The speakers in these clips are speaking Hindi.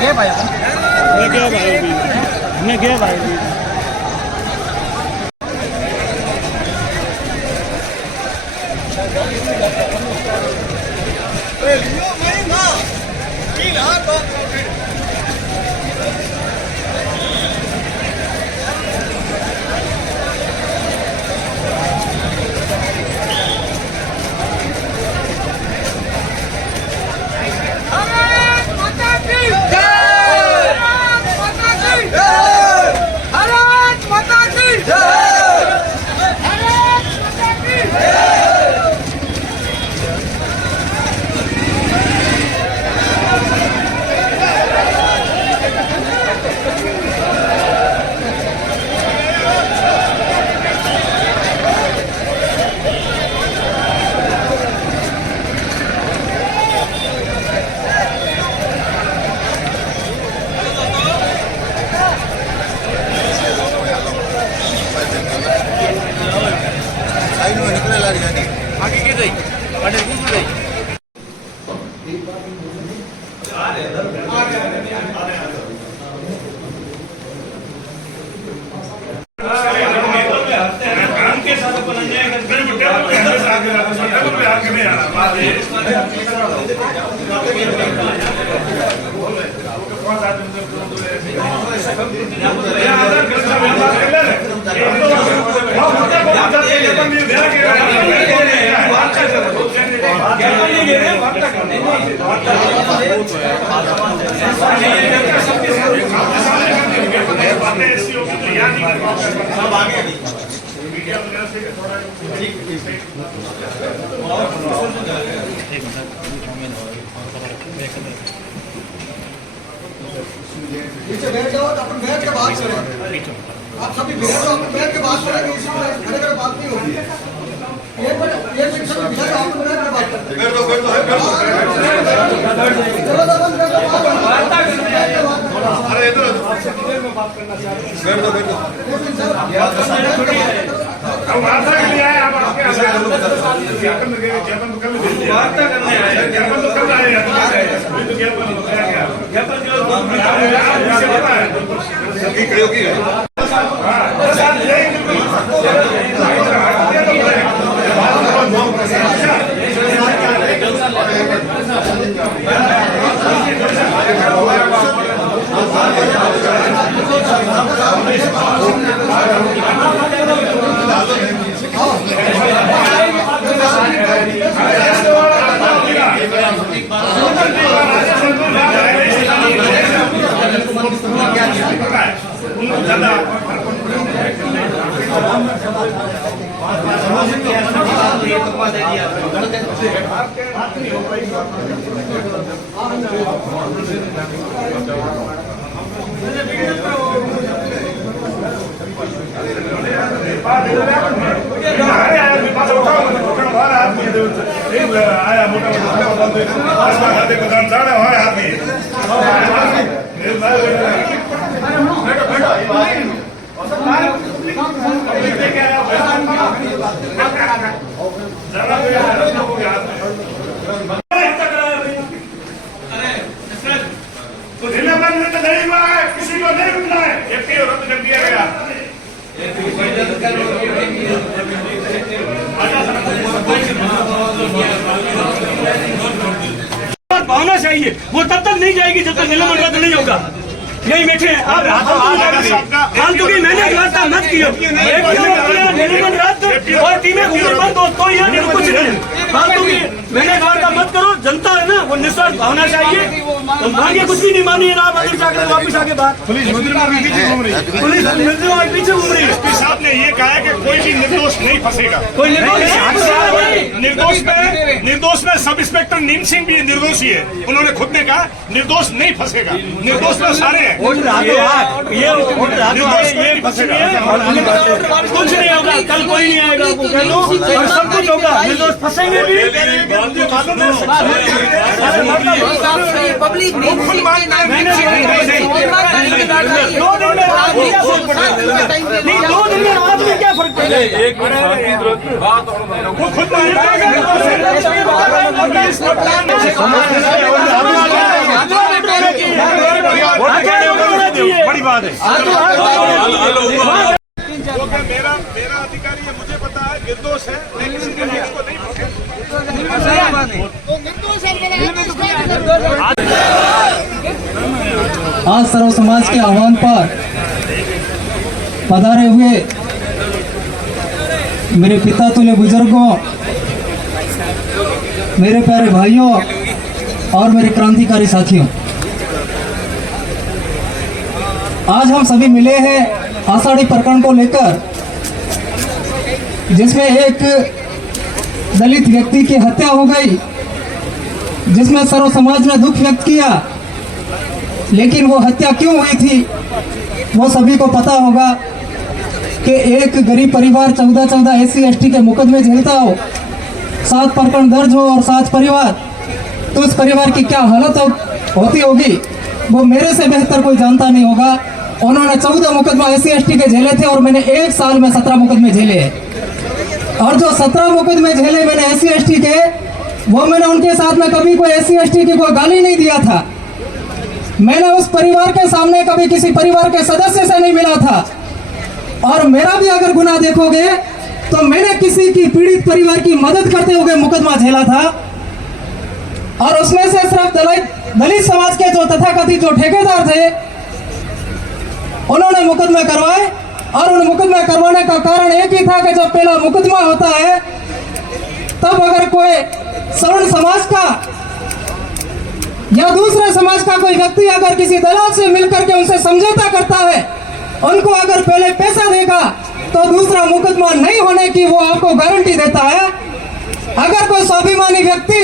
गए भाई हमने गए भाई आगे की गई अरे घुस गई काम के साथ बना जाएगा नीचे बैठ जाओ तो अपन बैठ के बात करें। आप सभी बैठ जाओ, अपन बैठ के बात करेंगे। इसमें खड़े खड़े बात नहीं होगी। एक मिनट सब बैठ जाओ, अपन बैठ के बात करें। बैठ दो अरे इधर बात करना चाह रहे हैं। बैठ दो हम वार्ता के लिए आए। आप आपके ज्ञापन वार्ता करने आए। ज्ञापन तो कब आए? तो ज्ञापन खड़े होगी आया मोटा किसी को नहीं रुकना है। एफटीओ रद्द कर दिया गया। भावना चाहिए, वो तब तक नहीं जाएगी जब तक निलंबन रद्द नहीं होगा। यही बैठे हैं आप फालतू की मैंने वार्ता मत किया। निलंबन रद्द और टीमें घूमने बंद हो तो यहाँ कुछ नहीं। फालतू की मैंने वार्ता मत करो। जनता है ना, वो निस्वार्थ भावना चाहिए। मांगे कुछ भी नहीं मानिए ना। आप अगर जाकर वापिस आके बात पुलिस मंदिर में पीछे घूम रही है। पुलिस मंदिर में पीछे घूम रही है। एसपी साहब ने ये कहा है कि कोई भी निर्दोष नहीं फंसेगा। कोई निर्दोष में सब इंस्पेक्टर नीम सिंह भी निर्दोषी है। उन्होंने खुद ने कहा निर्दोष नहीं फंसेगा। निर्दोष में सारे हैं। कुछ नहीं होगा, कल कोई नहीं आएगा और सब कुछ होगा। निर्दोष फंसेंगे भी। पब्लिक नहीं आज में क्या फर्क पड़ेगा? एक मिनट बड़ी बात है। मेरा अधिकारी है, मुझे पता है निर्दोष है, मैं किसी के लिए को नहीं आज सर्व समाज के आह्वान पर पधारे हुए मेरे पिता तुल्य बुजुर्गों, मेरे प्यारे भाइयों और मेरे क्रांतिकारी साथियों, आज हम सभी मिले हैं आषाढ़ी प्रकरण को लेकर, जिसमें एक दलित व्यक्ति की हत्या हो गई, जिसमें सर्व समाज ने दुख व्यक्त किया। लेकिन वो हत्या क्यों हुई थी वो सभी को पता होगा कि एक गरीब परिवार 14 SC ST के मुकदमे झेलता हो, 7 प्रकरण दर्ज हो और 7 परिवार, तो उस परिवार की क्या हालत होती होगी वो मेरे से बेहतर कोई जानता नहीं होगा। उन्होंने 14 मुकदमा SC ST के झेले थे और मैंने 1 साल में 17 मुकदमे झेले हैं। और जो 17 मुकदमे झेले मैंने SC ST के, वो मैंने उनके साथ में कभी कोई SC ST की कोई गाली नहीं दिया था। मैंने उस परिवार के सामने कभी किसी परिवार के सदस्य से नहीं मिला था। और मेरा भी अगर गुनाह देखोगे तो मैंने किसी की पीड़ित परिवार की मदद करते हुए मुकदमा झेला था। और उसमें से सिर्फ दलित समाज के जो तथाकथित जो ठेकेदार थे उन्होंने मुकदमे करवाए। और उन मुकदमे करवाने का कारण एक ही था कि जब पहला मुकदमा होता है तब अगर कोई सवर्ण समाज का या दूसरे समाज का कोई व्यक्ति अगर किसी दलाल से मिलकर के उनसे समझौता करता है, उनको अगर पहले पैसा देगा तो दूसरा मुकदमा नहीं होने की वो आपको गारंटी देता है। अगर कोई स्वाभिमानी व्यक्ति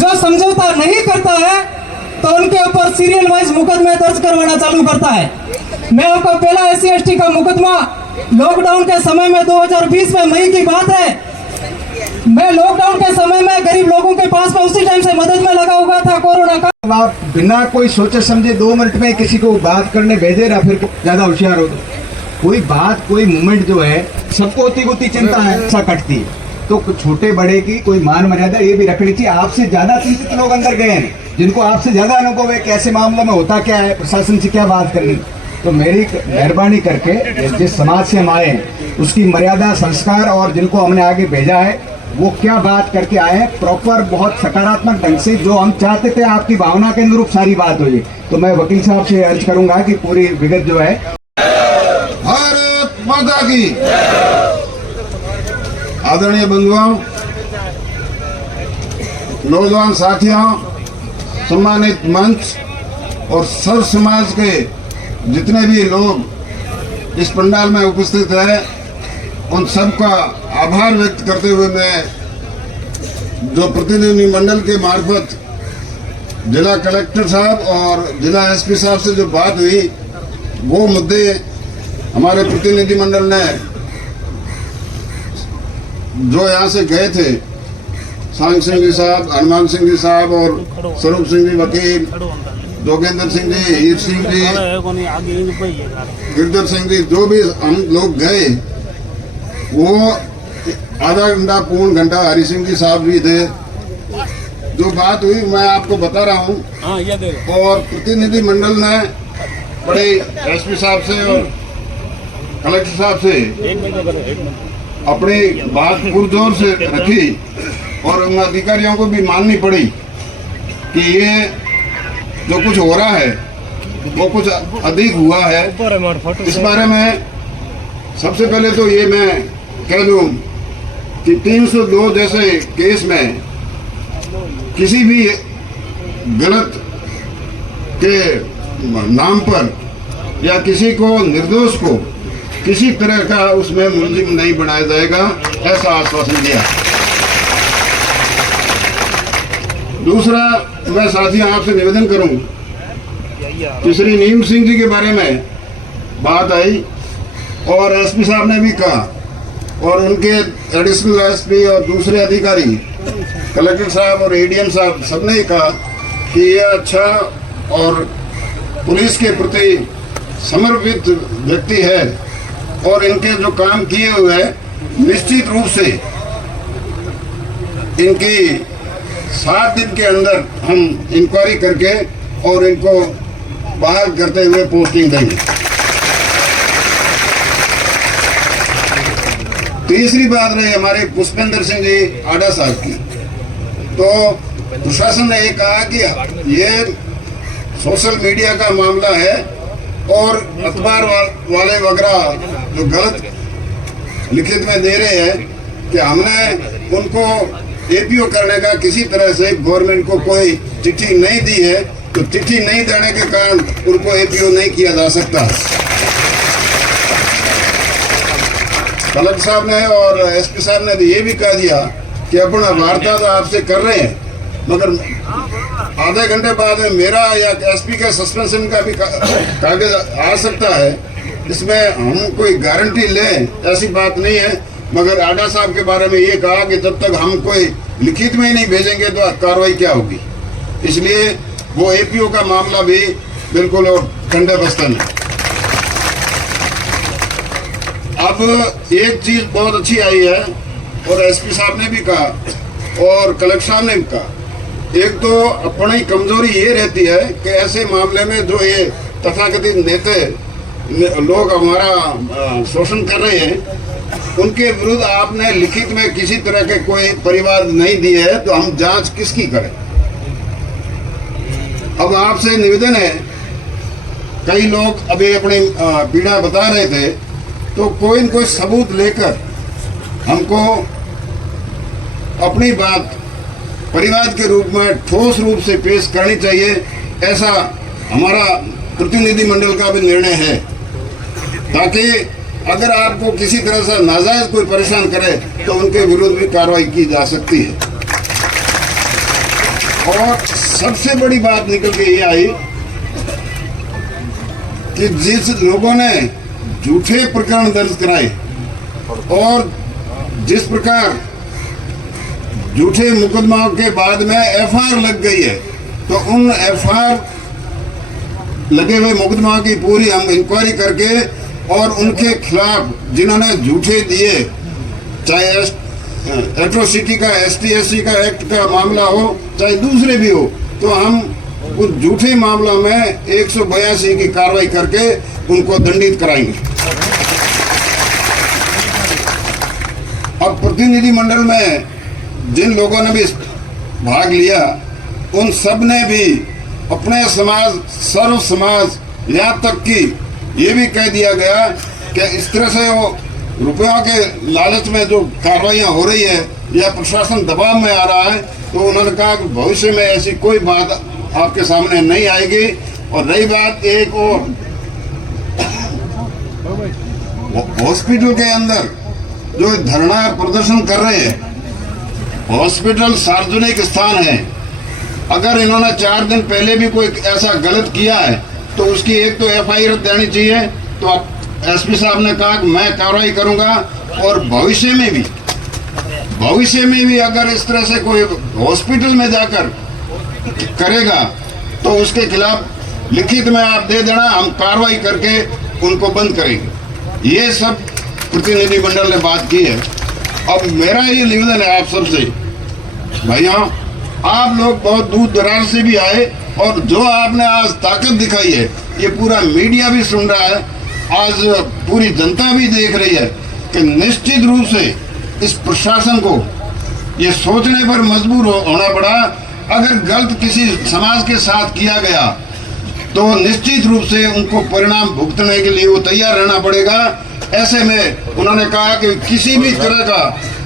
जो समझौता नहीं करता है तो उनके ऊपर सीरियल वाइज मुकदमे दर्ज करवाना चालू करता है। मैं आपको पहला SC ST का मुकदमा लॉकडाउन के समय में 2020 में मई की बात है, मैं लॉकडाउन के समय में गरीब लोगों के पास में उसी टाइम से मदद में लगा हुआ था कोरोना का। आप बिना कोई सोचे समझे 2 मिनट में किसी को बात करने भेजे या फिर ज्यादा होशियार हो, कोई बात कोई मूवमेंट जो है सबको होती होती चिंता है, अच्छा कटती है, तो छोटे बड़े की कोई मान मर्यादा ये भी रखनी चाहिए। आपसे ज्यादा चिंतित लोग अंदर गए हैं, जिनको आपसे ज्यादा अनुभव है कैसे मामलों में होता क्या है, प्रशासन से क्या बात करनी। तो मेरी मेहरबानी करके जिस समाज से हम आए हैं उसकी मर्यादा, संस्कार और जिनको हमने आगे भेजा है वो क्या बात करके आए हैं, प्रॉपर बहुत सकारात्मक ढंग से जो हम चाहते थे आपकी भावना के अनुरूप सारी बात हुई। तो मैं वकील साहब से अर्ज करूंगा कि पूरी विगत जो है। भारत माता की। आदरणीय बंधुओं, नौजवान साथियों, सम्मानित मंच और सर्व समाज के जितने भी लोग इस पंडाल में उपस्थित हैं, उन सबका आभार व्यक्त करते हुए मैं जो प्रतिनिधि मंडल के मार्फत जिला कलेक्टर साहब और जिला SP साहब से जो बात हुई वो मुद्दे हमारे प्रतिनिधि मंडल ने जो यहाँ से गए थे, सांग सिंह जी साहब, हनुमान सिंह जी साहब और स्वरूप सिंह जी वकील, जोगेंद्र सिंह जी, हीर सिंह जी, गिरधर सिंह जी, जो भी हम लोग गए वो आधा घंटा पौन घंटा हरि सिंह जी साहब भी थे। जो बात हुई मैं आपको बता रहा हूँ। और प्रतिनिधि मंडल ने बड़े SP साहब से और कलेक्टर साहब से अपनी बात पुरजोर से रखी और उन अधिकारियों को भी माननी पड़ी कि ये जो कुछ हो रहा है वो कुछ अधिक हुआ है। इस बारे में सबसे पहले तो ये मैं कह दूं कि 302 जैसे केस में किसी भी गलत के नाम पर या किसी को निर्दोष को किसी तरह का उसमें मुलजिम नहीं बनाया जाएगा, ऐसा आश्वासन दिया। दूसरा, मैं साथियों आपसे निवेदन करूं कि श्री नीम सिंह जी के बारे में बात आई और SP साहब ने भी कहा और उनके एडिशनल SP और दूसरे अधिकारी कलेक्टर साहब और ADM साहब सबने कहा कि यह अच्छा और पुलिस के प्रति समर्पित व्यक्ति है और इनके जो काम किए हुए हैं निश्चित रूप से इनकी 7 दिन के अंदर हम इंक्वायरी करके और इनको बाहर करते हुए पोस्टिंग देंगे। तीसरी बात रही हमारे पुष्पेंद्र सिंह जी आडा साहब की, तो प्रशासन ने ये कहा कि ये सोशल मीडिया का मामला है और अखबार वाले वगैरह जो गलत लिखित में दे रहे हैं कि हमने उनको एपीओ करने का किसी तरह से गवर्नमेंट को कोई चिट्ठी नहीं दी है, तो चिट्ठी नहीं देने के कारण उनको एपीओ नहीं किया जा सकता। कलेक्टर साहब ने और एसपी साहब ने ये भी कह दिया कि अपना वार्ता तो आपसे कर रहे हैं, मगर आधे घंटे बाद में मेरा या एसपी के सस्पेंशन का भी कागज आ सकता है। इसमें हम कोई गारंटी लें ऐसी बात नहीं है, मगर आडा साहब के बारे में ये कहा कि जब तक हम कोई लिखित में ही नहीं भेजेंगे तो कार्रवाई क्या होगी, इसलिए वो एपीओ का मामला भी बिल्कुल और ठंडे बस्तर है। अब एक चीज बहुत अच्छी आई है और एसपी साहब ने भी कहा और कलेक्टर साहब ने भी कहा, एक तो अपनी कमजोरी ये रहती है कि ऐसे मामले में जो ये तथाकथित नेता लोग हमारा शोषण कर रहे हैं उनके विरुद्ध आपने लिखित में किसी तरह के कोई परिवाद नहीं दिए है, तो हम जांच किसकी करें। अब आपसे निवेदन है, कई लोग अभी अपनी पीड़ा बता रहे थे, तो कोई न कोई सबूत लेकर हमको अपनी बात परिवाद के रूप में ठोस रूप से पेश करनी चाहिए, ऐसा हमारा प्रतिनिधि मंडल का भी निर्णय है, ताकि अगर आपको किसी तरह से नाजायज कोई परेशान करे तो उनके विरुद्ध भी कार्रवाई की जा सकती है। और सबसे बड़ी बात निकल के ये आई कि जिस लोगों ने झूठे प्रकरण दर्ज कराए और जिस प्रकार झूठे मुकदमाओं के बाद में एफआईआर लग गई है, तो उन एफआईआर लगे हुए मुकदमाओं की पूरी हम इंक्वायरी करके और उनके खिलाफ जिन्होंने झूठे दिए, चाहे एट्रोसिटी का ST/SC का एक्ट का मामला हो चाहे दूसरे भी हो, तो हम उस झूठे मामला में 182 की कार्रवाई करके उनको दंडित कराएंगे। अब प्रतिनिधि मंडल में जिन लोगों ने भी भाग लिया उन सब ने भी अपने समाज, सर्व समाज, यहाँ तक कि ये भी कह दिया गया कि इस तरह से वो रुपयों के लालच में जो कार्रवाइयाँ हो रही है या प्रशासन दबाव में आ रहा है, तो उन्होंने कहा कि भविष्य में ऐसी कोई बात आपके सामने नहीं आएगी। और रही बात एक और, हॉस्पिटल के अंदर जो धरना प्रदर्शन कर रहे हैं, हॉस्पिटल सार्वजनिक स्थान है, अगर इन्होंने 4 दिन पहले भी कोई ऐसा गलत किया है तो उसकी एक तो एफआईआर देनी चाहिए। तो आप एसपी साहब ने कहा कि मैं कार्रवाई करूंगा और भविष्य में भी अगर इस तरह से कोई हॉस्पिटल में जाकर करेगा तो उसके खिलाफ लिखित में आप दे देना, हम कार्रवाई करके उनको बंद करेंगे। ये सब प्रतिनिधि मंडल ने बात की है। अब मेरा ये निवेदन है आप सबसे, भाइयों, आप लोग बहुत दूर दराज से भी आए और जो आपने आज ताकत दिखाई है, ये पूरा मीडिया भी सुन रहा है, आज पूरी जनता भी देख रही है कि निश्चित रूप से इस प्रशासन को ये सोचने पर मजबूर होना पड़ा, अगर गलत किसी समाज के साथ किया गया तो निश्चित रूप से उनको परिणाम भुगतने के लिए वो तैयार रहना पड़ेगा। ऐसे में उन्होंने कहा कि किसी भी तरह का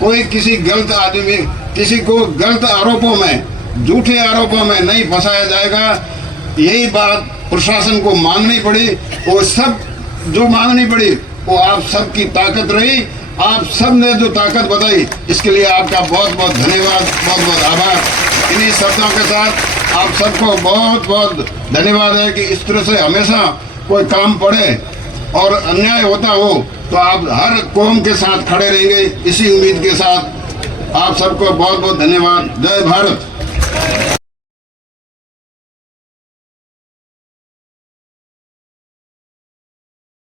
कोई किसी गलत आदमी, किसी को गलत आरोपों में, झूठे आरोपों में नहीं फंसाया जाएगा। यही बात प्रशासन को माननी पड़ी, वो सब जो मांगनी पड़ी वो आप सबकी ताकत रही। आप सब ने जो ताकत बताई इसके लिए आपका बहुत बहुत धन्यवाद, बहुत बहुत आभार। इन्हीं शब्दों के साथ आप सबको बहुत बहुत धन्यवाद है कि इस तरह से हमेशा कोई काम पड़े और अन्याय होता हो तो आप हर कौम के साथ खड़े रहेंगे, इसी उम्मीद के साथ आप सबको बहुत बहुत धन्यवाद। जय भारत।